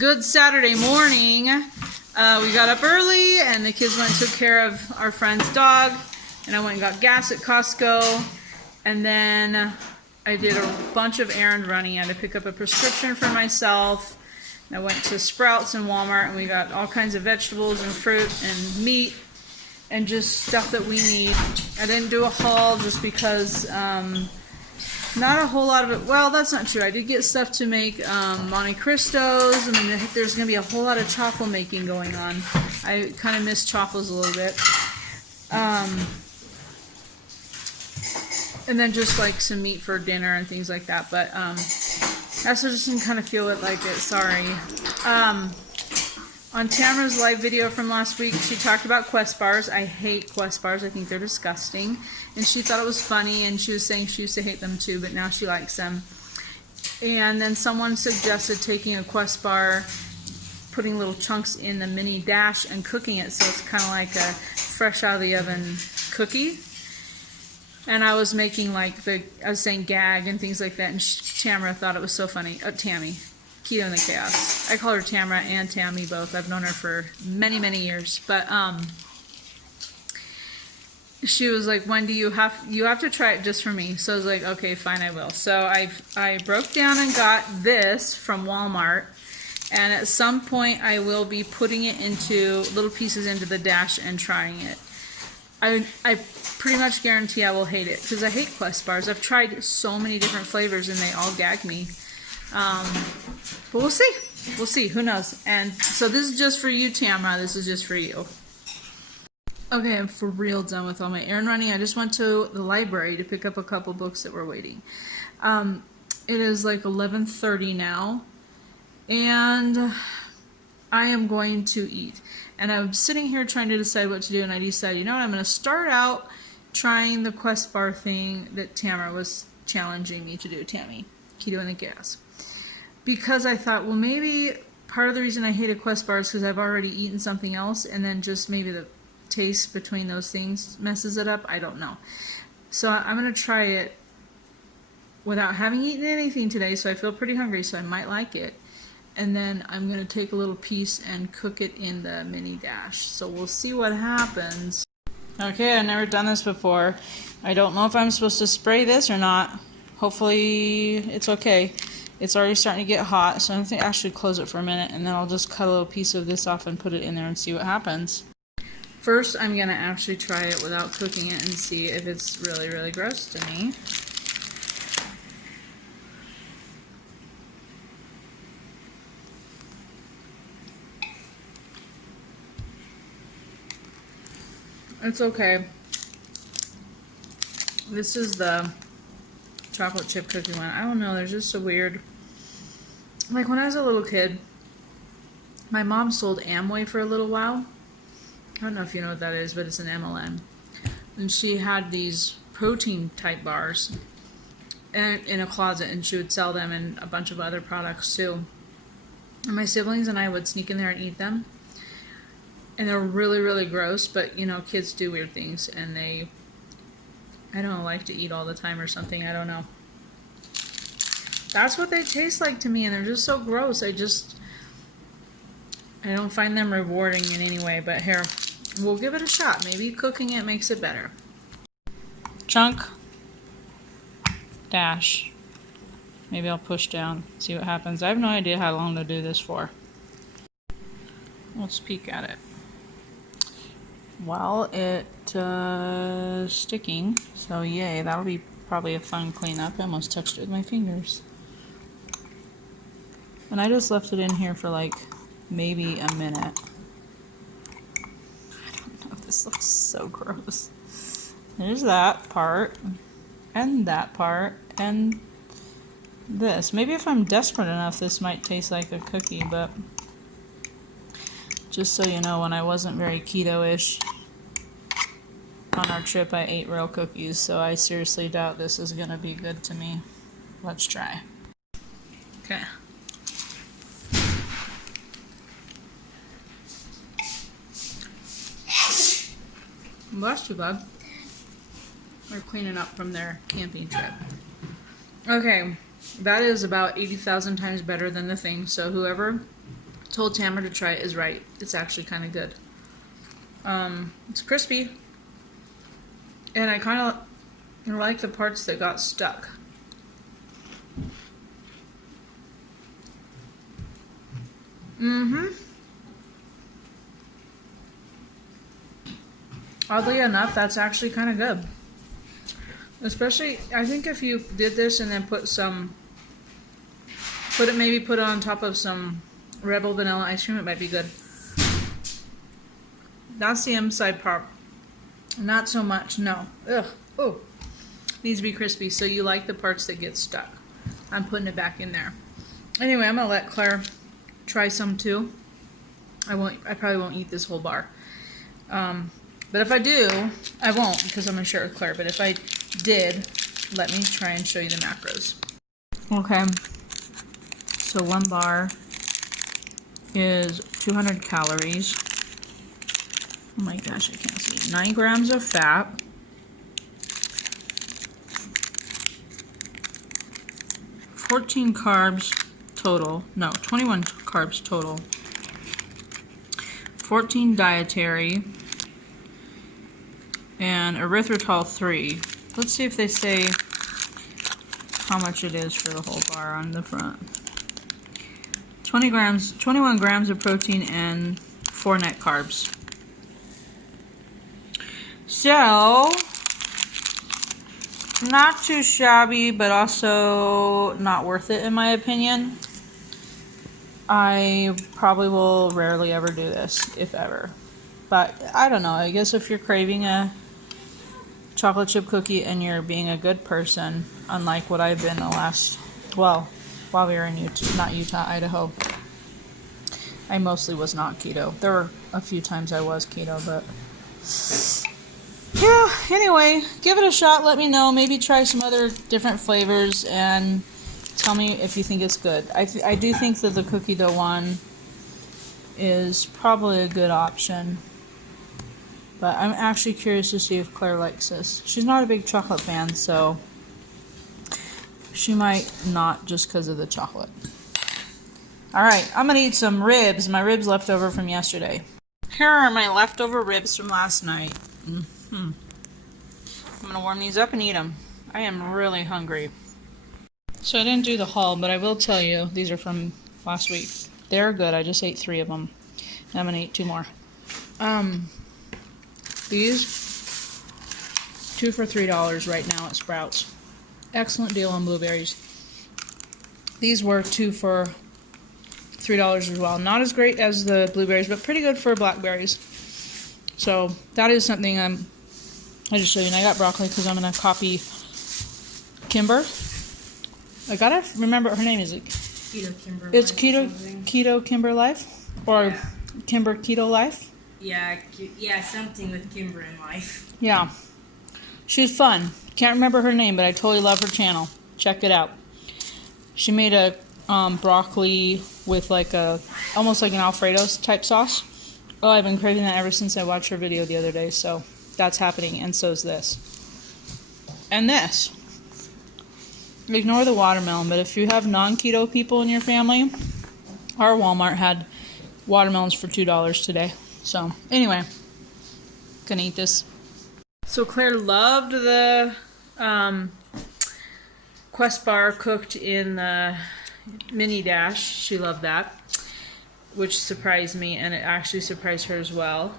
good Saturday morning. We got up early and the kids went and took care of our friend's dog, and I went and got gas at Costco, and then I did a bunch of errand running. I had to pick up a prescription for myself, and I went to Sprouts and Walmart, and we got all kinds of vegetables and fruit and meat and just stuff that we need. I didn't do a haul just because not a whole lot of it. Well, that's not true. I did get stuff to make Monte Cristos, and then there's going to be a whole lot of chaffle making going on. I kind of miss chaffles a little bit. And then just like some meat for dinner and things like that. But I also just didn't kind of feel it like it. Sorry. On Tamara's live video from last week, she talked about Quest bars. I hate Quest bars. I think they're disgusting. And she thought it was funny, and she was saying she used to hate them too, but now she likes them. And then someone suggested taking a Quest bar, putting little chunks in the mini dash, and cooking it so it's kind of like a fresh out of the oven cookie. And I was making like I was saying gag and things like that, and Tamara thought it was so funny. Tammy. Keto in the Chaos. I call her Tamara and Tammy both. I've known her for many, many years. But she was like, Wendy, you have to try it just for me. So I was like, okay, fine, I will. So I broke down and got this from Walmart. And at some point I will be putting it into little pieces into the dash and trying it. I pretty much guarantee I will hate it because I hate Quest bars. I've tried so many different flavors and they all gag me. But we'll see. We'll see. Who knows? And so this is just for you, Tamara. This is just for you. Okay, I'm for real done with all my errand running. I just went to the library to pick up a couple books that were waiting. It is like 11:30 now, and I am going to eat. And I'm sitting here trying to decide what to do, and I decided, you know what, I'm going to start out trying the Quest bar thing that Tamara was challenging me to do, Tammy, Keto in the Gas. Because I thought, well, maybe part of the reason I hate a Quest bar is because I've already eaten something else, and then just maybe the taste between those things messes it up. I don't know. So I'm going to try it without having eaten anything today, so I feel pretty hungry, so I might like it. And then I'm going to take a little piece and cook it in the mini dash. So we'll see what happens. Okay, I've never done this before. I don't know if I'm supposed to spray this or not. Hopefully it's okay. It's already starting to get hot, so I'm going to actually close it for a minute, and then I'll just cut a little piece of this off and put it in there and see what happens. First, I'm going to actually try it without cooking it and see if it's really, really gross to me. It's okay. This is the chocolate chip cookie one. I don't know, there's just a weird... Like when I was a little kid, my mom sold Amway for a little while. I don't know if you know what that is, but it's an MLM. And she had these protein type bars in a closet, and she would sell them and a bunch of other products too. And my siblings and I would sneak in there and eat them. And they're really, really gross, but you know, kids do weird things, and I don't like to eat all the time or something, I don't know. That's what they taste like to me, and they're just so gross. I don't find them rewarding in any way, but here, we'll give it a shot. Maybe cooking it makes it better. Chunk. Dash. Maybe I'll push down, see what happens. I have no idea how long to do this for. Let's peek at it. Well, it's sticking, so yay, that'll be probably a fun cleanup. I almost touched it with my fingers. And I just left it in here for like maybe a minute. I don't know, this looks so gross. There's that part, and that part, and this. Maybe if I'm desperate enough, this might taste like a cookie, but just so you know, when I wasn't very keto-ish on our trip, I ate real cookies, so I seriously doubt this is going to be good to me. Let's try. Okay. Well, that's too bad. They're cleaning up from their camping trip. Okay, that is about 80,000 times better than the thing, so whoever told Tamara to try it is right. It's actually kind of good. It's crispy. And I kind of like the parts that got stuck. Oddly enough, that's actually kind of good. Especially, I think if you did this and then maybe put it on top of some Rebel vanilla ice cream, it might be good. That's the inside part. Not so much, no. Ugh. Oh. Needs to be crispy, so you like the parts that get stuck. I'm putting it back in there. Anyway, I'm gonna let Claire try some too. I probably won't eat this whole bar. But if I do, I won't because I'm gonna share it with Claire. But if I did, let me try and show you the macros. Okay. So one bar is 200 calories. Oh my gosh, I can't see. 9 grams of fat. 14 carbs total. No, 21 carbs total. 14 dietary. And erythritol 3. Let's see if they say how much it is for the whole bar on the front. 21 grams of protein and 4 net carbs. So, not too shabby, but also not worth it in my opinion. I probably will rarely ever do this, if ever. But I don't know, I guess if you're craving a chocolate chip cookie and you're being a good person, unlike what I've been the last, well, while we were in Idaho. I mostly was not keto. There were a few times I was keto, but yeah, anyway, give it a shot. Let me know. Maybe try some other different flavors and tell me if you think it's good. I do think that the cookie dough one is probably a good option. But I'm actually curious to see if Claire likes this. She's not a big chocolate fan, so she might not just because of the chocolate. Alright, I'm going to eat some ribs. My ribs left over from yesterday. Here are my leftover ribs from last night. I'm going to warm these up and eat them. I am really hungry. So I didn't do the haul, but I will tell you, these are from last week. They're good. I just ate 3 of them. I'm going to eat 2 more. These, 2 for $3 right now at Sprouts. Excellent deal on blueberries. These were 2 for $3 as well. Not as great as the blueberries, but pretty good for blackberries. So that is something I just show you. And I got broccoli because I'm going to copy Kimber. I gotta remember what her name is. Keto Kimber. It's Keto Kimber Life? Or yeah. Kimber Keto Life? Yeah, something with Kimber in life. Yeah. She's fun. Can't remember her name, but I totally love her channel. Check it out. She made a broccoli with like almost like an Alfredo type sauce. Oh, I've been craving that ever since I watched her video the other day, so that's happening, and so is this. And this. Ignore the watermelon, but if you have non-keto people in your family, our Walmart had watermelons for $2 today. So, anyway, gonna eat this. So Claire loved the Quest bar cooked in the mini dash. She loved that, which surprised me, and it actually surprised her as well.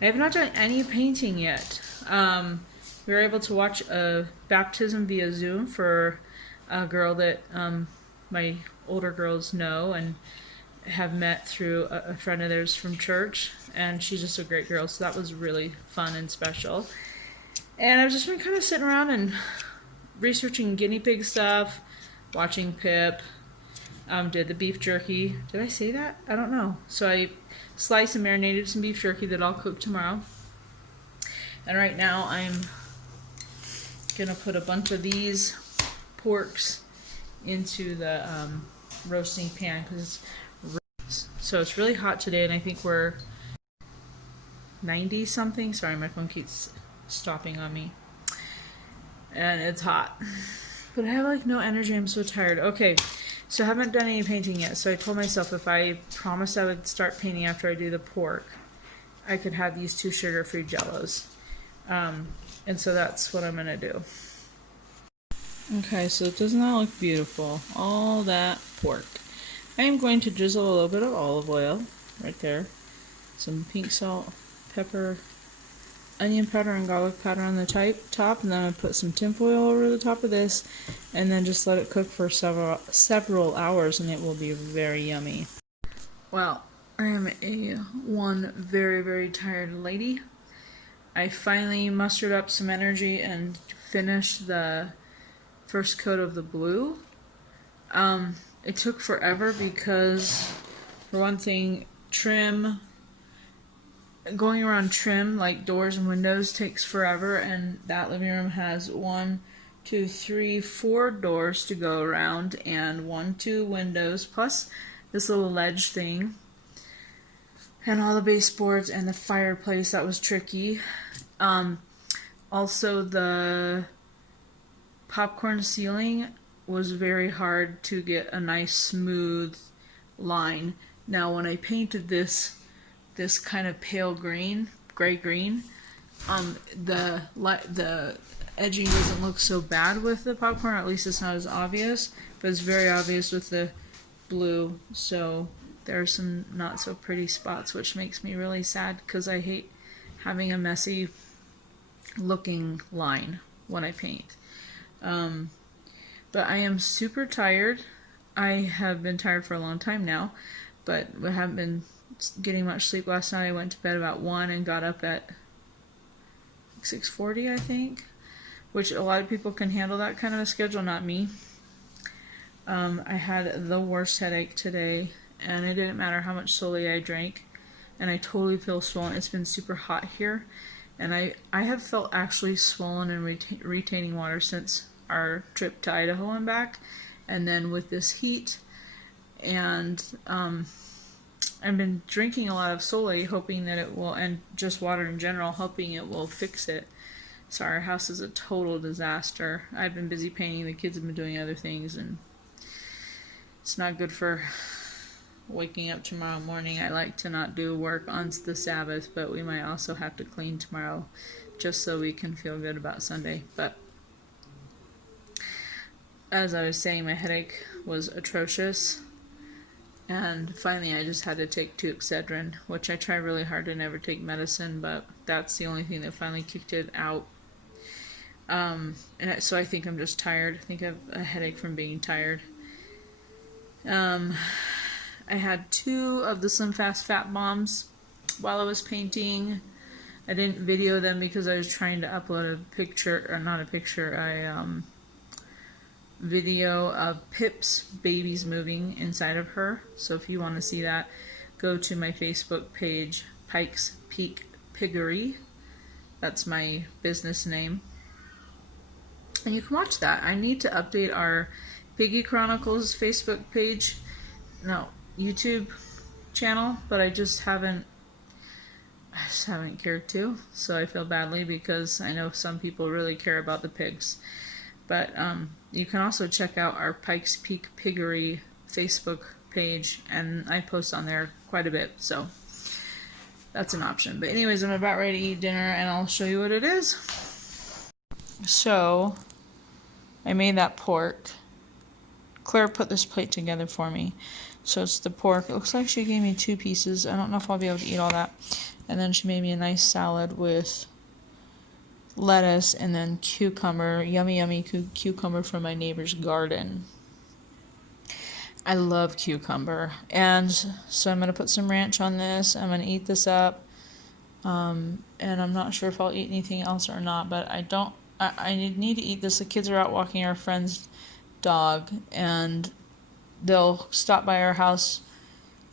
I have not done any painting yet. We were able to watch a baptism via Zoom for a girl that my older girls know and have met through a friend of theirs from church, and she's just a great girl, so that was really fun and special. And I've just been kind of sitting around and researching guinea pig stuff, watching Pip, did the beef jerky. Did I say that? I don't know. So I sliced and marinated some beef jerky that I'll cook tomorrow. And right now I'm gonna put a bunch of these porks into the roasting pan because it's really hot today, and I think we're 90 something. Sorry, my phone keeps stopping on me, and it's hot, but I have like no energy. I'm so tired. Okay, So I haven't done any painting yet. So I told myself if I promised I would start painting after I do the pork, I could have these 2 sugar-free jellos. And so that's what I'm going to do. Okay, so doesn't that look beautiful? All that pork. I am going to drizzle a little bit of olive oil right there. Some pink salt, pepper, onion powder, and garlic powder on the top. And then I'm going to put some tinfoil over the top of this. And then just let it cook for several hours, and it will be very yummy. Well, I am one very, very tired lady. I finally mustered up some energy and finished the first coat of the blue. It took forever because, for one thing, going around trim, like doors and windows, takes forever, and that living room has 1, 2, 3, 4 doors to go around, and 1, 2 windows, plus this little ledge thing, and all the baseboards and the fireplace. That was tricky. Also, the popcorn ceiling was very hard to get a nice smooth line. Now, when I painted this kind of pale green, gray green, the edging doesn't look so bad with the popcorn, or at least it's not as obvious, but it's very obvious with the blue. So there are some not so pretty spots, which makes me really sad because I hate having a messy looking line when I paint. But I am super tired. I have been tired for a long time now, but I haven't been getting much sleep. Last night I went to bed about 1 and got up at 6:40, I think, which a lot of people can handle that kind of a schedule, not me. I had the worst headache today, and it didn't matter how much Soleil I drank, and I totally feel swollen. It's been super hot here, and I have felt actually swollen and retaining water since our trip to Idaho and back, and then with this heat, and I've been drinking a lot of Soleil, hoping that it will, and just water in general, hoping it will fix it. So our house is a total disaster. I've been busy painting, the kids have been doing other things, and it's not good for waking up tomorrow morning. I like to not do work on the Sabbath, but we might also have to clean tomorrow just so we can feel good about Sunday. But as I was saying, my headache was atrocious, and finally I just had to take 2 Excedrin, which I try really hard to never take medicine, but that's the only thing that finally kicked it out. So I think I'm just tired. I think I have a headache from being tired. I had 2 of the Slim Fast Fat Bombs while I was painting. I didn't video them because I was trying to upload a picture, or not a picture, video of Pip's babies moving inside of her. So if you want to see that, go to my Facebook page, Pikes Peak Piggery. That's my business name. And you can watch that. I need to update our Piggy Chronicles Facebook page, YouTube channel, but I just haven't cared to. So I feel badly because I know some people really care about the pigs. But you can also check out our Pikes Peak Piggery Facebook page, and I post on there quite a bit, so that's an option. But anyways, I'm about ready to eat dinner, and I'll show you what it is. So I made that pork. Claire put this plate together for me. So it's the pork. It looks like she gave me 2 pieces. I don't know if I'll be able to eat all that. And then she made me a nice salad with lettuce and then cucumber, yummy cucumber from my neighbor's garden. I love cucumber. And so I'm going to put some ranch on this. I'm going to eat this up. And I'm not sure if I'll eat anything else or not, but I need to eat this. The kids are out walking our friend's dog, and they'll stop by our house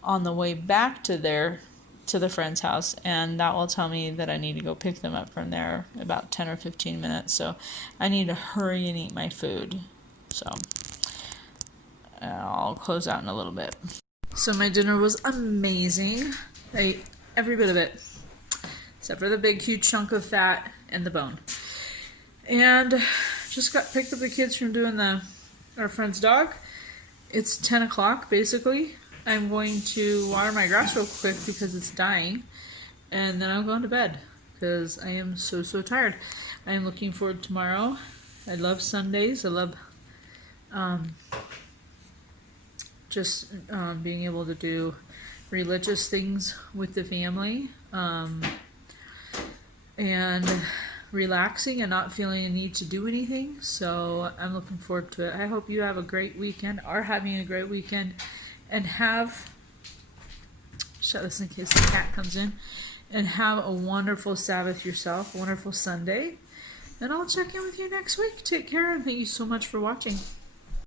on the way back to the friend's house, and that will tell me that I need to go pick them up from there about 10 or 15 minutes. So I need to hurry and eat my food. So I'll close out in a little bit. So my dinner was amazing. I ate every bit of it, except for the big huge chunk of fat and the bone. And just picked up the kids from doing our friend's dog, it's 10 o'clock basically. I'm going to water my grass real quick because it's dying, and then I'm going to bed because I am so tired. I am looking forward to tomorrow. I love Sundays. I love being able to do religious things with the family, and relaxing and not feeling a need to do anything. So I'm looking forward to it. I hope you have a great weekend, are having a great weekend, and shut this in case the cat comes in, and have a wonderful Sabbath yourself, a wonderful Sunday, and I'll check in with you next week. Take care, and thank you so much for watching.